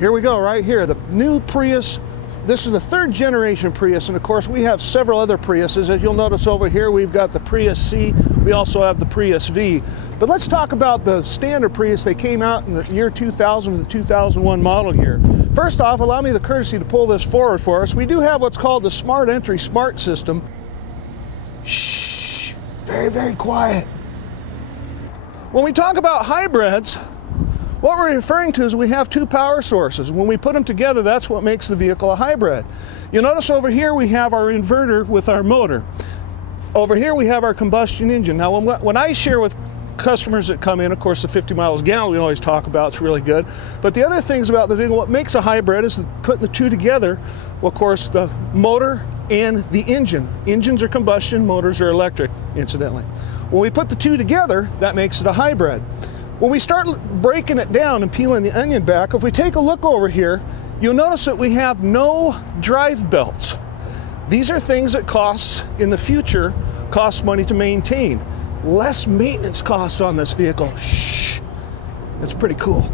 Here we go, right here, the new Prius. This is the 3rd generation Prius, and of course we have several other Priuses. As you'll notice over here, we've got the Prius C, we also have the Prius V. But let's talk about the standard Prius. They came out in the year 2000 with the 2001 model year. First off, allow me the courtesy to pull this forward for us. We do have what's called the Smart Entry Smart System. Shh, very, very quiet. When we talk about hybrids, what we're referring to is we have 2 power sources. When we put them together, that's what makes the vehicle a hybrid. You'll notice over here we have our inverter with our motor. Over here we have our combustion engine. Now when I share with customers that come in, of course the 50 miles a gallon we always talk about, it's really good. But the other things about the vehicle, what makes a hybrid is putting the 2 together. Well, of course, the motor and the engine. Engines are combustion, motors are electric, incidentally. When we put the 2 together, that makes it a hybrid. When we start breaking it down and peeling the onion back, if we take a look over here, you'll notice that we have no drive belts. These are things that in the future cost money to maintain. Less maintenance costs on this vehicle. Shh, that's pretty cool.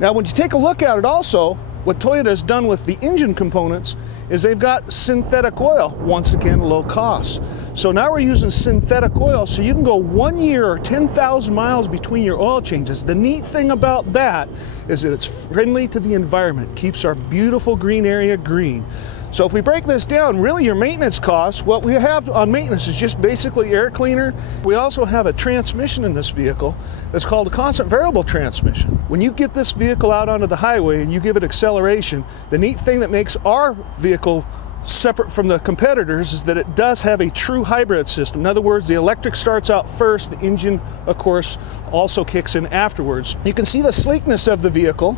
Now when you take a look at it also, what Toyota has done with the engine components is they've got synthetic oil, once again low cost. So now we're using synthetic oil so you can go 1 year or 10,000 miles between your oil changes. The neat thing about that is that it's friendly to the environment, keeps our beautiful green area green. So if we break this down, really your maintenance costs, what we have on maintenance is just basically air cleaner. We also have a transmission in this vehicle that's called a constant variable transmission. When you get this vehicle out onto the highway and you give it acceleration, the neat thing that makes our vehicle separate from the competitors is that it does have a true hybrid system. In other words, the electric starts out first, the engine, of course, also kicks in afterwards. You can see the sleekness of the vehicle.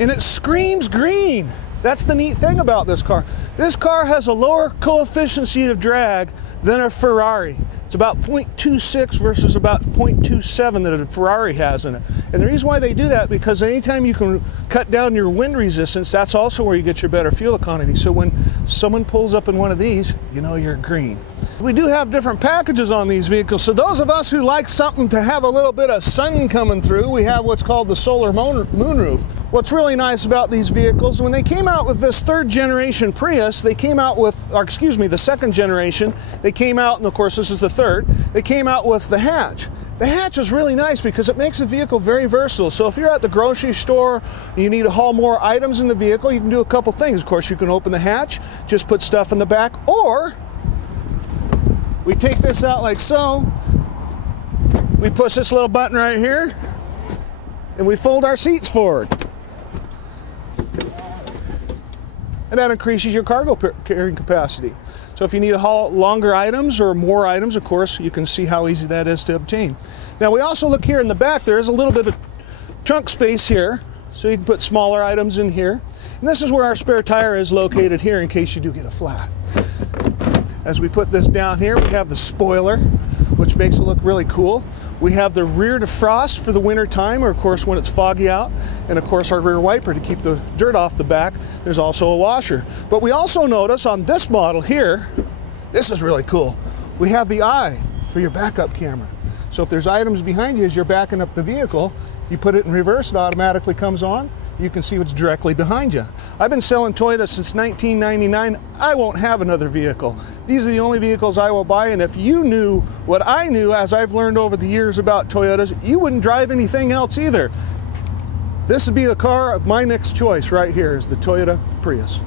And it screams green. That's the neat thing about this car. This car has a lower coefficient of drag than a Ferrari. It's about 0.26 versus about 0.27 that a Ferrari has in it. And the reason why they do that, because anytime you can cut down your wind resistance, that's also where you get your better fuel economy. So when someone pulls up in one of these, you know you're green. We do have different packages on these vehicles. So those of us who like something to have a little bit of sun coming through, we have what's called the solar moonroof. What's really nice about these vehicles, when they came out with this 3rd generation Prius, they came out with, or excuse me, the 2nd generation, they came out, and of course this is the 3rd, they came out with the hatch. The hatch is really nice because it makes the vehicle very versatile. So if you're at the grocery store and you need to haul more items in the vehicle, you can do a couple things. Of course, you can open the hatch, just put stuff in the back, or we take this out like so, we push this little button right here, and we fold our seats forward. And that increases your cargo carrying capacity. So if you need to haul longer items or more items, of course, you can see how easy that is to obtain. Now we also look here in the back, there is a little bit of trunk space here, so you can put smaller items in here. And this is where our spare tire is located here in case you do get a flat. As we put this down here, we have the spoiler, which makes it look really cool. We have the rear defrost for the winter time, or of course when it's foggy out, and of course our rear wiper to keep the dirt off the back. There's also a washer. But we also notice on this model here, this is really cool. We have the eye for your backup camera. So if there's items behind you as you're backing up the vehicle, you put it in reverse, it automatically comes on. You can see what's directly behind you. I've been selling Toyota since 1999. I won't have another vehicle. These are the only vehicles I will buy, and if you knew what I knew as I've learned over the years about Toyotas, you wouldn't drive anything else either. This would be the car of my next choice right here, is the Toyota Prius.